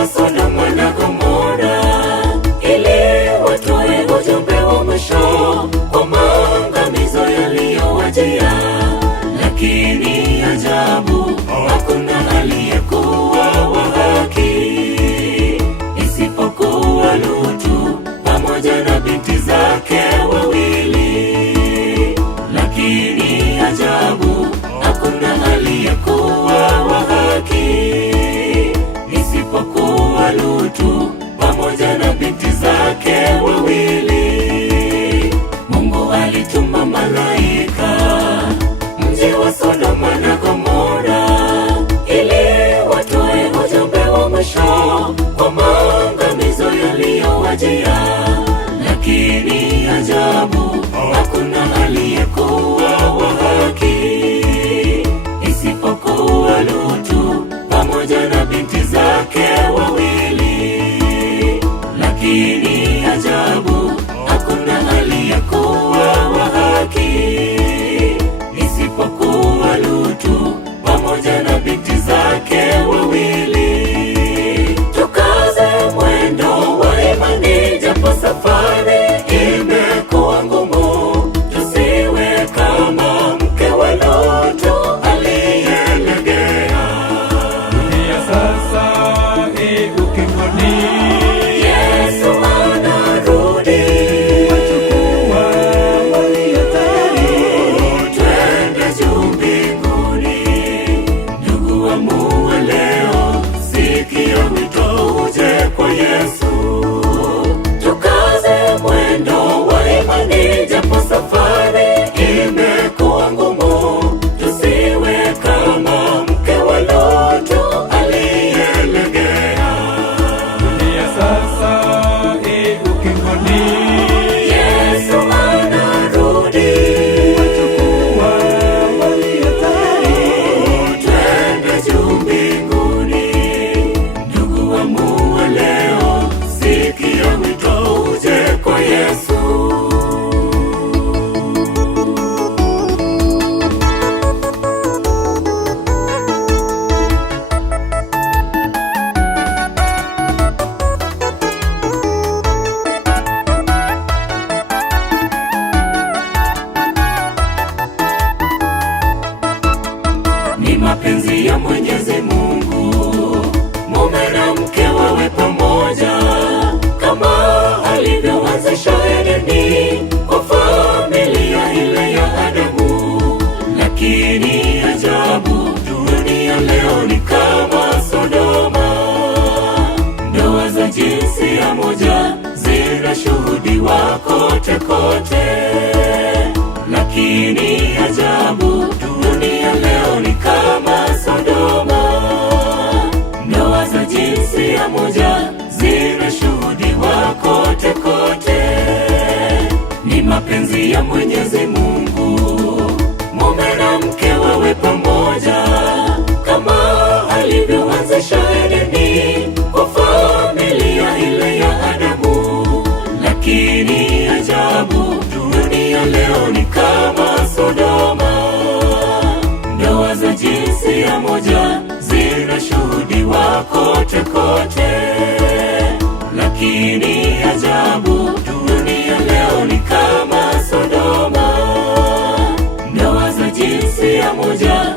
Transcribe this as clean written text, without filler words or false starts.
wa Sodoma na Gomora, ili watoe ujumbe wa mwisho kwa maangamizo yaliyowajia. Lakini ajabu, hakuna aliyekuwa wa haki isipokuwa Lutu pamoja na binti zake wawili. Lakini ajabu, hakuna aliyekuwa wa haki isipokuwa Lutu pamoja na binti zake wawili. Mungu alituma malaika mji wa Sodoma na Gomora, ili watoe ujumbe wa mwisho kwa maangamizo yaliyowajia. Lakini ajabu, hakuna aliyekuwa wa haki isipokuwa Lutu pamoja na binti zake wawili. Lakini ajabu, hakuna aliyekuwa wa haki isipokuwa Lutu pamoja na binti zake wawili. Tukaze mwendo wa imani, japo safari imekuwa ngumu. Tusiwe kama mke wa Lutu aliyelegea. Dunia sasa ukingoni, Yesu anarudi. wachukua walio tayari. Twende juu mbinguni. Ndugu amue leo, sikia wito uje kwa Yesu. Tukaze mwendo wa imani, japo safari imekuwa ngumu. Tusiwe kama mke wa Lutu aliyelegea. Dunia sasa ukingoni, Yesu anarudi. wachukua walio tayari. Twende juu mbinguni. Ndugu amue leo, sikia wito uje kwa Yesu. Ni mapenzi ya Mwenyezi Mungu mume na mke wawe pamoja, kama alivyoanzisha Edeni kwa familia ile ya Adamu. Lakini ajabu, dunia leo ni kama Sodoma. Ndoa za jinsia moja zinashuhudiwa kote kote. Lakini ajabu, dunia leo ni kama Sodoma. Ndoa za jinsia moja zinashuhudiwa kote kote. Ni mapenzi ya Mwenyezi Mungu mume na mke wawe pamoja, kama alivyoanzisha Edeni kwa familia ile ya Adamu. Lakini ajabu, dunia leo ni kama Sodoma. Ndoa za jinsia moja zinashuhudiwa kote kote. Lakini ajabu, dunia leo ni kama Sodoma. Ndoa za jinsia moja